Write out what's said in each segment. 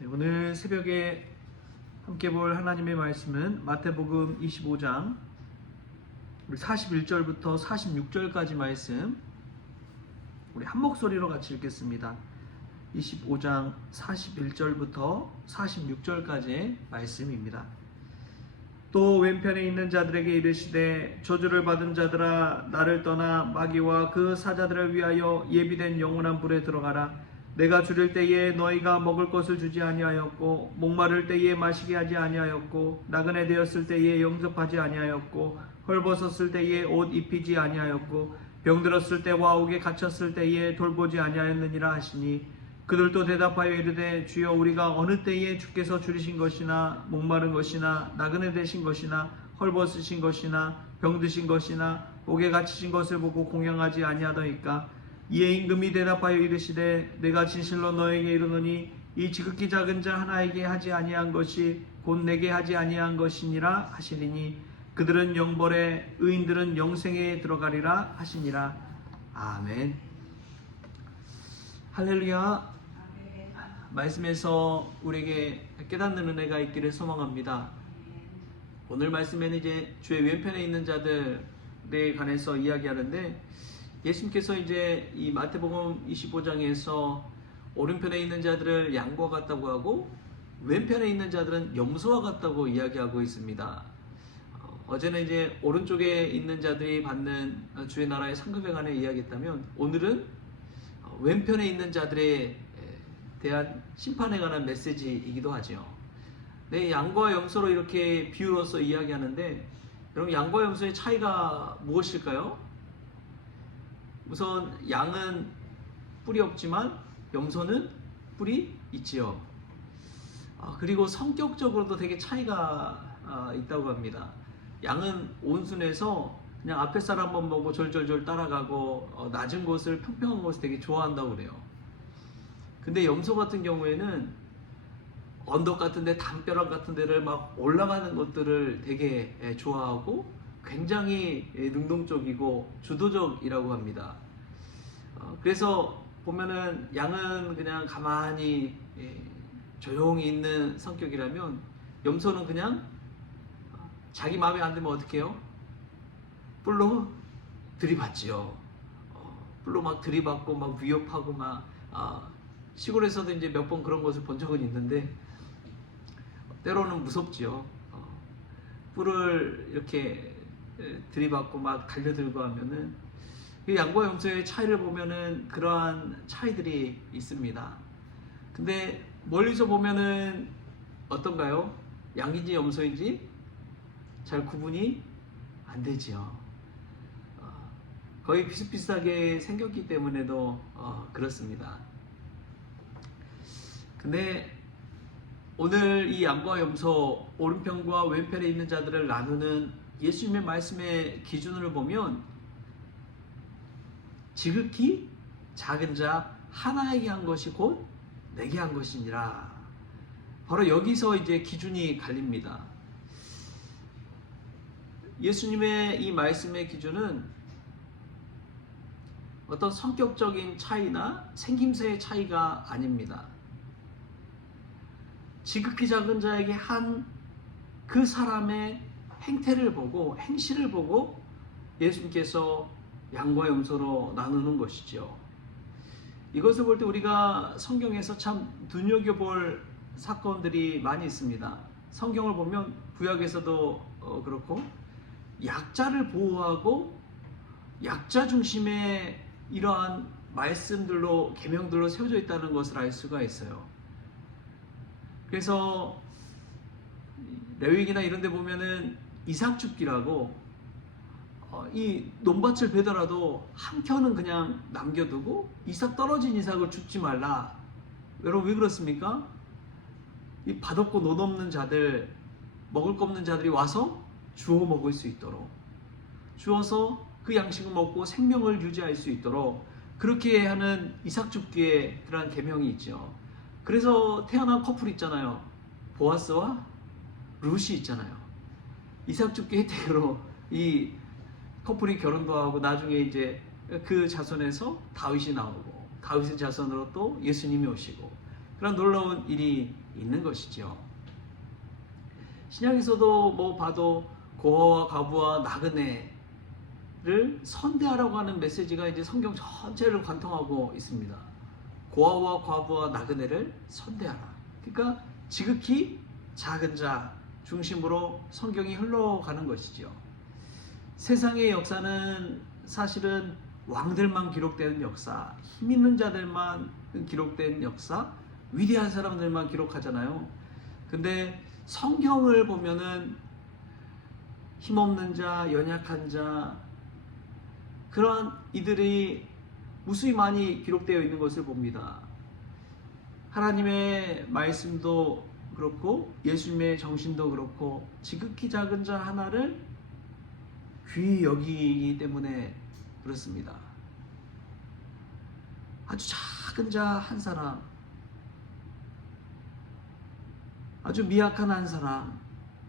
네, 오늘 새벽에 함께 볼 하나님의 말씀은 마태복음 25장 41절부터 46절까지 말씀, 우리 한 목소리로 같이 읽겠습니다. 25장 41절부터 46절까지의 말씀입니다. 또 왼편에 있는 자들에게 이르시되 저주를 받은 자들아, 나를 떠나 마귀와 그 사자들을 위하여 예비된 영원한 불에 들어가라. 내가 줄일 때에 너희가 먹을 것을 주지 아니하였고, 목마를 때에 마시게 하지 아니하였고, 나그네 되었을 때에 영접하지 아니하였고, 헐벗었을 때에 옷 입히지 아니하였고, 병들었을 때와 옥에 갇혔을 때에 돌보지 아니하였느니라 하시니, 그들도 대답하여 이르되 주여, 우리가 어느 때에 주께서 줄이신 것이나 목마른 것이나 나그네 되신 것이나 헐벗으신 것이나 병드신 것이나 옥에 갇히신 것을 보고 공양하지 아니하더이까. 이에 임금이 대답하여 이르시되 내가 진실로 너에게 이르노니 이 지극히 작은 자 하나에게 하지 아니한 것이 곧 내게 하지 아니한 것이니라 하시리니, 그들은 영벌에 의인들은 영생에 들어가리라 하시니라. 아멘. 할렐루야. 말씀에서 우리에게 깨닫는 은혜가 있기를 소망합니다. 오늘 말씀에는 이제 주의 왼편에 있는 자들에 관해서 이야기하는데, 예수님께서 이제 이 마태복음 25장에서 오른편에 있는 자들을 양과 같다고 하고 왼편에 있는 자들은 염소와 같다고 이야기하고 있습니다. 어제는 이제 오른쪽에 있는 자들이 받는 주의 나라의 상급에 관해 이야기했다면, 오늘은 왼편에 있는 자들에 대한 심판에 관한 메시지이기도 하죠. 네, 양과 염소로 이렇게 비유로서 이야기하는데, 여러분, 양과 염소의 차이가 무엇일까요? 우선 양은 뿔이 없지만 염소는 뿔이 있지요. 그리고 성격적으로도 되게 차이가 있다고 합니다. 양은 온순해서 그냥 앞에 사람만 보고 졸졸졸 따라가고 낮은 곳을, 평평한 곳을 되게 좋아한다고 그래요. 근데 염소 같은 경우에는 언덕 같은데, 담벼락 같은 데를 막 올라가는 것들을 되게 좋아하고 굉장히 능동적이고 주도적이라고 합니다. 그래서 보면은 양은 그냥 가만히 조용히 있는 성격이라면, 염소는 그냥 자기 마음에 안 들면 어떻게 해요? 뿔로 들이받지요. 뿔로 막 들이받고 막 위협하고 막, 시골에서도 이제 몇 번 그런 것을 본 적은 있는데 때로는 무섭지요. 뿔을 이렇게 들이받고 막 달려들고 하면은, 양과 염소의 차이를 보면은 그러한 차이들이 있습니다. 근데 멀리서 보면은 어떤가요? 양인지 염소인지 잘 구분이 안 되지요. 거의 비슷비슷하게 생겼기 때문에도 그렇습니다. 근데 오늘 이 양과 염소, 오른편과 왼편에 있는 자들을 나누는 예수님의 말씀의 기준을 보면, 지극히 작은 자 하나에게 한 것이 곧 내게 한 것이니라. 바로 여기서 이제 기준이 갈립니다. 예수님의 이 말씀의 기준은 어떤 성격적인 차이나 생김새의 차이가 아닙니다. 지극히 작은 자에게 한 그 사람의 행태를 보고, 행실을 보고 예수님께서 양과 염소로 나누는 것이죠. 이것을 볼 때 우리가 성경에서 참 눈여겨볼 사건들이 많이 있습니다. 성경을 보면 구약에서도 그렇고, 약자를 보호하고 약자 중심의 이러한 말씀들로, 계명들로 세워져 있다는 것을 알 수가 있어요. 그래서 레위기나 이런 데 보면은 이삭줍기라고, 이 논밭을 베더라도 한 켠은 그냥 남겨두고 이삭, 떨어진 이삭을 줍지 말라. 여러분, 왜 그렇습니까? 이 밭없고 논 없는 자들, 먹을 거 없는 자들이 와서 주워 먹을 수 있도록, 주어서 그 양식을 먹고 생명을 유지할 수 있도록 그렇게 하는 이삭 줍기에 그러한 계명이 있죠. 그래서 태어난 커플 있잖아요. 보아스와 룻이 있잖아요. 이삭 줍기 혜택으로 이 커플이 결혼도 하고, 나중에 이제 그 자손에서 다윗이 나오고, 다윗의 자손으로 또 예수님이 오시고, 그런 놀라운 일이 있는 것이죠. 신약에서도 뭐 봐도 고아와 과부와 나그네를 선대하라고 하는 메시지가 이제 성경 전체를 관통하고 있습니다. 고아와 과부와 나그네를 선대하라. 그러니까 지극히 작은 자 중심으로 성경이 흘러가는 것이죠. 세상의 역사는 사실은 왕들만 기록된 역사, 힘 있는 자들만 기록된 역사, 위대한 사람들만 기록하잖아요. 근데 성경을 보면은 힘없는 자, 연약한 자, 그러한 이들이 무수히 많이 기록되어 있는 것을 봅니다. 하나님의 말씀도 그렇고 예수님의 정신도 그렇고 지극히 작은 자 하나를 귀히 여기기 때문에 그렇습니다. 아주 작은 자 한 사람, 아주 미약한 한 사람,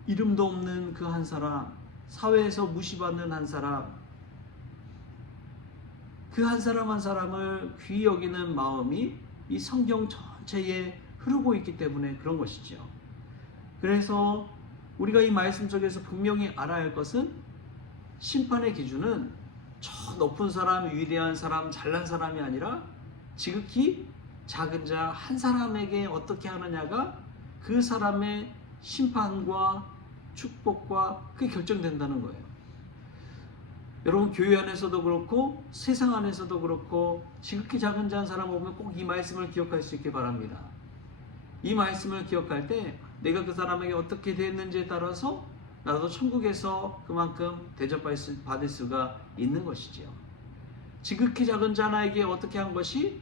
이름도 없는 그 한 사람, 사회에서 무시받는 한 사람, 그 한 사람 한 사람을 귀히 여기는 마음이 이 성경 전체에 흐르고 있기 때문에 그런 것이죠. 그래서 우리가 이 말씀 속에서 분명히 알아야 할 것은 심판의 기준은 저 높은 사람, 위대한 사람, 잘난 사람이 아니라 지극히 작은 자 한 사람에게 어떻게 하느냐가 그 사람의 심판과 축복과 그게 결정된다는 거예요. 여러분 교회 안에서도 그렇고 세상 안에서도 그렇고 지극히 작은 자 한 사람을 보면 꼭 이 말씀을 기억할 수 있길 바랍니다. 이 말씀을 기억할 때 내가 그 사람에게 어떻게 됐는지에 따라서 나도 천국에서 그만큼 대접받을 수가 있는 것이지요. 지극히 작은 자 하나에게 어떻게 한 것이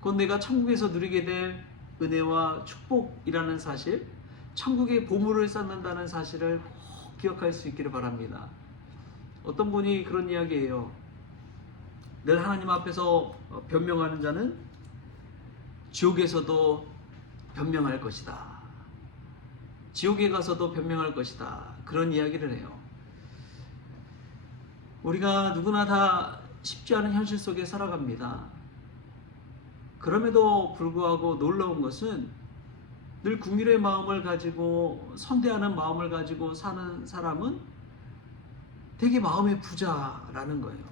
곧 내가 천국에서 누리게 될 은혜와 축복이라는 사실, 천국의 보물을 쌓는다는 사실을 꼭 기억할 수 있기를 바랍니다. 어떤 분이 그런 이야기예요. 늘 하나님 앞에서 변명하는 자는 지옥에서도 변명할 것이다. 지옥에 가서도 변명할 것이다. 그런 이야기를 해요. 우리가 누구나 다 쉽지 않은 현실 속에 살아갑니다. 그럼에도 불구하고 놀라운 것은 늘 긍휼의 마음을 가지고 선대하는 마음을 가지고 사는 사람은 되게 마음의 부자라는 거예요.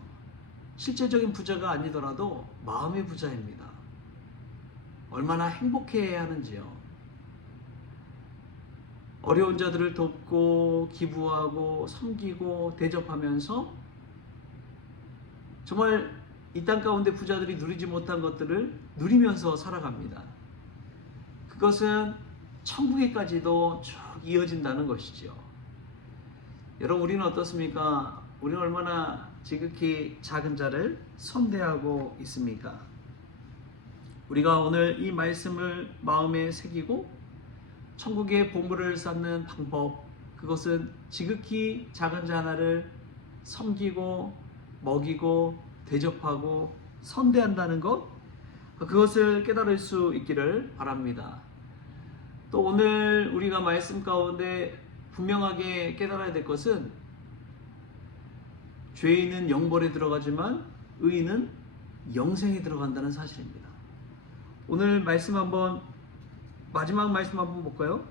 실제적인 부자가 아니더라도 마음의 부자입니다. 얼마나 행복해야 하는지요. 어려운 자들을 돕고 기부하고 섬기고 대접하면서 정말 이 땅 가운데 부자들이 누리지 못한 것들을 누리면서 살아갑니다. 그것은 천국에까지도 쭉 이어진다는 것이죠. 여러분 우리는 어떻습니까? 우리는 얼마나 지극히 작은 자를 선대하고 있습니까? 우리가 오늘 이 말씀을 마음에 새기고 천국의 보물을 쌓는 방법, 그것은 지극히 작은 자 하나를 섬기고 먹이고 대접하고 선대한다는 것, 그것을 깨달을 수 있기를 바랍니다. 또 오늘 우리가 말씀 가운데 분명하게 깨달아야 될 것은 죄인은 영벌에 들어가지만 의인은 영생에 들어간다는 사실입니다. 오늘 말씀 마지막 말씀 한번 볼까요?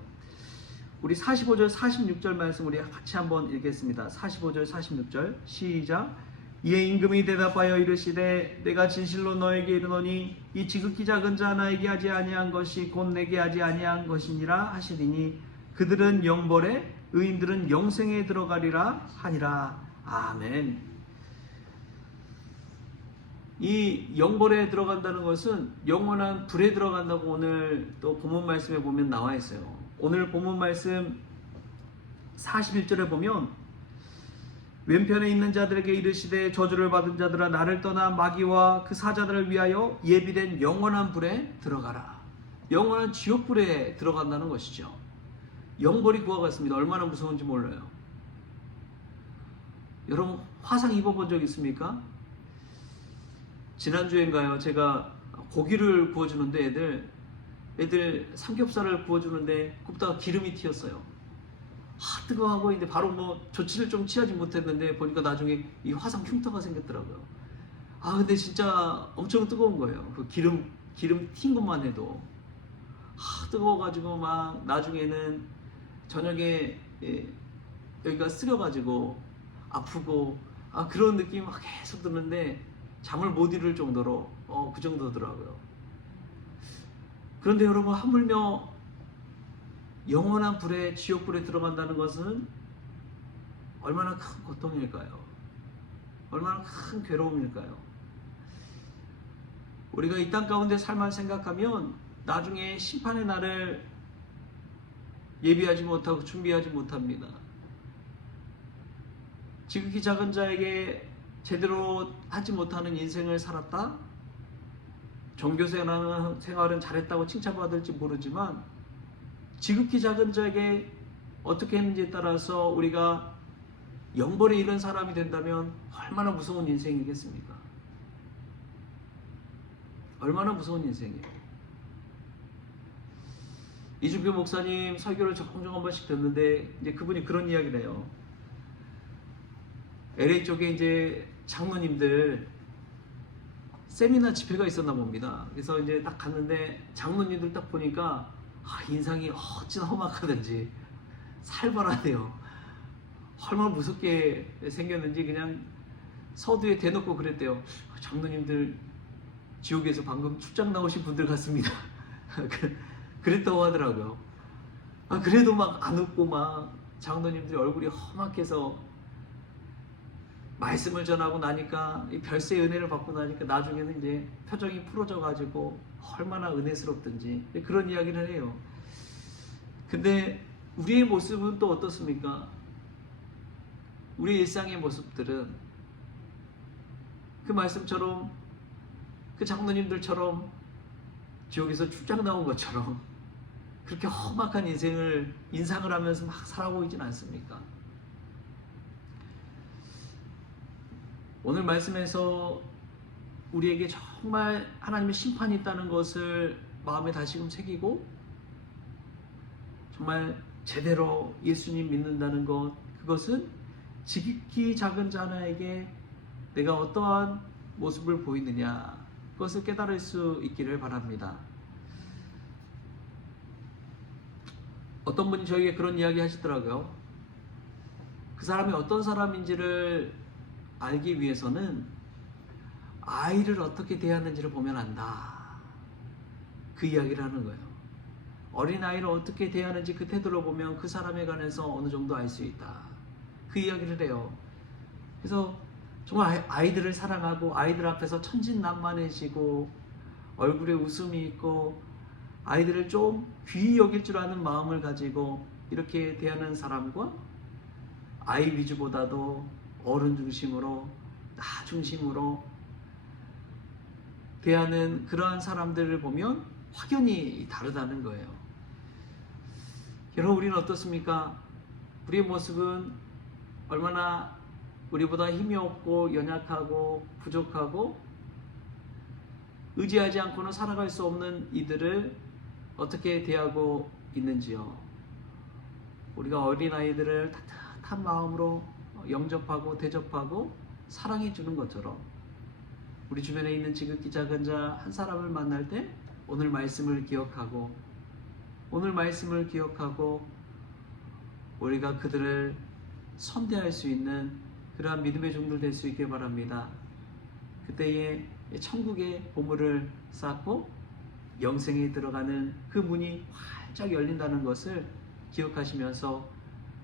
우리 45절 46절 말씀 우리 같이 한번 읽겠습니다. 45절 46절 시작. 이에 임금이 대답하여 이르시되 내가 진실로 너에게 이르노니 이 지극히 작은 자 하나에게 하지 아니한 것이 곧 내게 하지 아니한 것이니라 하시리니 그들은 영벌에 의인들은 영생에 들어가리라 하니라. 아멘. 이 영벌에 들어간다는 것은 영원한 불에 들어간다고 오늘 또 본문 말씀에 보면 나와 있어요. 오늘 본문 말씀 41절에 보면 왼편에 있는 자들에게 이르시되 저주를 받은 자들아 나를 떠나 마귀와 그 사자들을 위하여 예비된 영원한 불에 들어가라. 영원한 지옥불에 들어간다는 것이죠. 영벌이 그와 같습니다. 얼마나 무서운지 몰라요. 여러분 화상 입어본 적 있습니까? 지난주엔가요 제가 고기를 구워주는데 애들 삼겹살을 구워주는데 굽다가 기름이 튀었어요. 뜨거워하고 있는데 바로 뭐 조치를 좀 취하지 못했는데 보니까 나중에 이 화상 흉터가 생겼더라고요. 근데 진짜 엄청 뜨거운 거예요. 그 기름 튄 것만 해도. 뜨거워가지고 막 나중에는 저녁에 여기가 쓰려가지고 아프고 그런 느낌이 막 계속 드는데 잠을 못 이룰 정도로 그 정도더라고요. 그런데 여러분, 하물며 영원한 불에, 지옥불에 들어간다는 것은 얼마나 큰 고통일까요? 얼마나 큰 괴로움일까요? 우리가 이 땅 가운데 삶을 생각하면 나중에 심판의 날을 예비하지 못하고 준비하지 못합니다. 지극히 작은 자에게 제대로 하지 못하는 인생을 살았다? 종교 생활은 잘했다고 칭찬받을지 모르지만 지극히 작은 자에게 어떻게 했는지에 따라서 우리가 영벌에 이른 사람이 된다면 얼마나 무서운 인생이겠습니까? 얼마나 무서운 인생이에요. 이준표 목사님 설교를 종종 한 번씩 듣는데 이제 그분이 그런 이야기를 해요. LA 쪽에 이제 장로님들 세미나 집회가 있었나 봅니다. 그래서 이제 딱 갔는데 장로님들 딱 보니까 인상이 어찌나 험악하든지 살벌하대요. 얼마나 무섭게 생겼는지 그냥 서두에 대놓고 그랬대요. 장로님들 지옥에서 방금 출장 나오신 분들 같습니다. 그랬다고 하더라고요. 그래도 막 안 웃고 막 장로님들이 얼굴이 험악해서 말씀을 전하고 나니까 이 별세의 은혜를 받고 나니까 나중에는 이제 표정이 풀어져 가지고 얼마나 은혜스럽든지 그런 이야기를 해요. 근데 우리의 모습은 또 어떻습니까? 우리 일상의 모습들은 그 말씀처럼 그 장로님들처럼 지옥에서 출장 나온 것처럼 그렇게 험악한 인상을 하면서 막 살아오고 있지는 않습니까? 오늘 말씀에서 우리에게 정말 하나님의 심판이 있다는 것을 마음에 다시금 새기고 정말 제대로 예수님 믿는다는 것, 그것은 지극히 작은 자나에게 내가 어떠한 모습을 보이느냐, 그것을 깨달을 수 있기를 바랍니다. 어떤 분이 저에게 그런 이야기 하시더라고요. 그 사람이 어떤 사람인지를 알기 위해서는 아이를 어떻게 대하는지를 보면 안다, 그 이야기를 하는 거예요. 어린아이를 어떻게 대하는지 그 태도로 보면 그 사람에 관해서 어느 정도 알 수 있다, 그 이야기를 해요. 그래서 정말 아이들을 사랑하고 아이들 앞에서 천진난만해지고 얼굴에 웃음이 있고 아이들을 좀 귀히 여길 줄 아는 마음을 가지고 이렇게 대하는 사람과 아이 위주보다도 어른 중심으로, 나 중심으로 대하는 그러한 사람들을 보면 확연히 다르다는 거예요. 여러분, 우리는 어떻습니까? 우리의 모습은 얼마나 우리보다 힘이 없고 연약하고 부족하고 의지하지 않고는 살아갈 수 없는 이들을 어떻게 대하고 있는지요. 우리가 어린아이들을 따뜻한 마음으로 영접하고 대접하고 사랑해 주는 것처럼 우리 주변에 있는 지극히 작은 자 한 사람을 만날 때 오늘 말씀을 기억하고 우리가 그들을 선대할 수 있는 그러한 믿음의 종들 될 수 있게 바랍니다. 그때에 천국의 보물을 쌓고 영생에 들어가는 그 문이 활짝 열린다는 것을 기억하시면서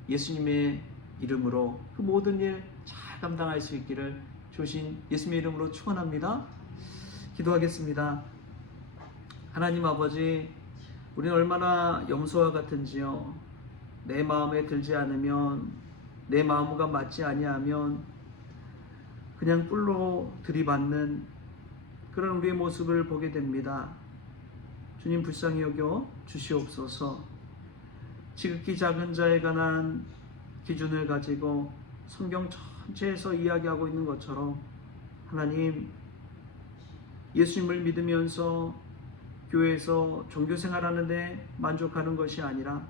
예수님의 이름으로 그 모든 일 잘 감당할 수 있기를 주신 예수님의 이름으로 축원합니다. 기도하겠습니다. 하나님 아버지, 우리는 얼마나 염소와 같은지요. 내 마음에 들지 않으면, 내 마음과 맞지 아니하면 그냥 뿔로 들이받는 그런 우리의 모습을 보게 됩니다. 주님, 불쌍히 여겨 주시옵소서. 지극히 작은 자에 관한 기준을 가지고 성경 전체에서 이야기하고 있는 것처럼 하나님, 예수님을 믿으면서 교회에서 종교생활하는데 만족하는 것이 아니라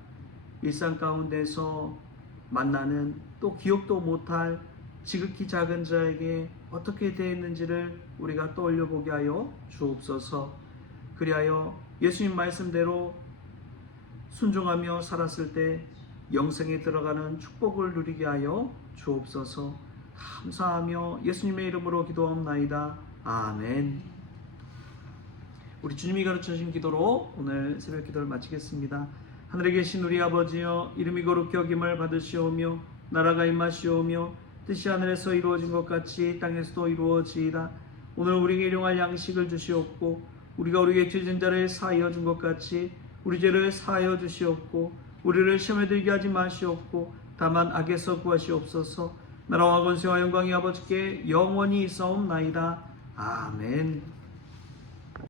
일상 가운데서 만나는, 또 기억도 못할 지극히 작은 자에게 어떻게 대했는지를 우리가 떠올려 보게 하여 주옵소서. 그리하여 예수님 말씀대로 순종하며 살았을 때 영생에 들어가는 축복을 누리게 하여 주옵소서. 감사하며 예수님의 이름으로 기도하옵나이다. 아멘. 우리 주님이 가르쳐주신 기도로 오늘 새벽 기도를 마치겠습니다. 하늘에 계신 우리 아버지여, 이름이 거룩히 여김을 받으시오며 나라가 임하시오며 뜻이 하늘에서 이루어진 것 같이 땅에서도 이루어지이다. 오늘 우리에게 일용할 양식을 주시옵고 우리가 우리에게 죄진 자를 사하여 준 것 같이 우리 죄를 사하여 주시옵고 우리를 시험에 들게 하지 마시옵고 다만 악에서 구하시옵소서. 나라와 권세와 영광이 아버지께 영원히 있사옵나이다. 아멘.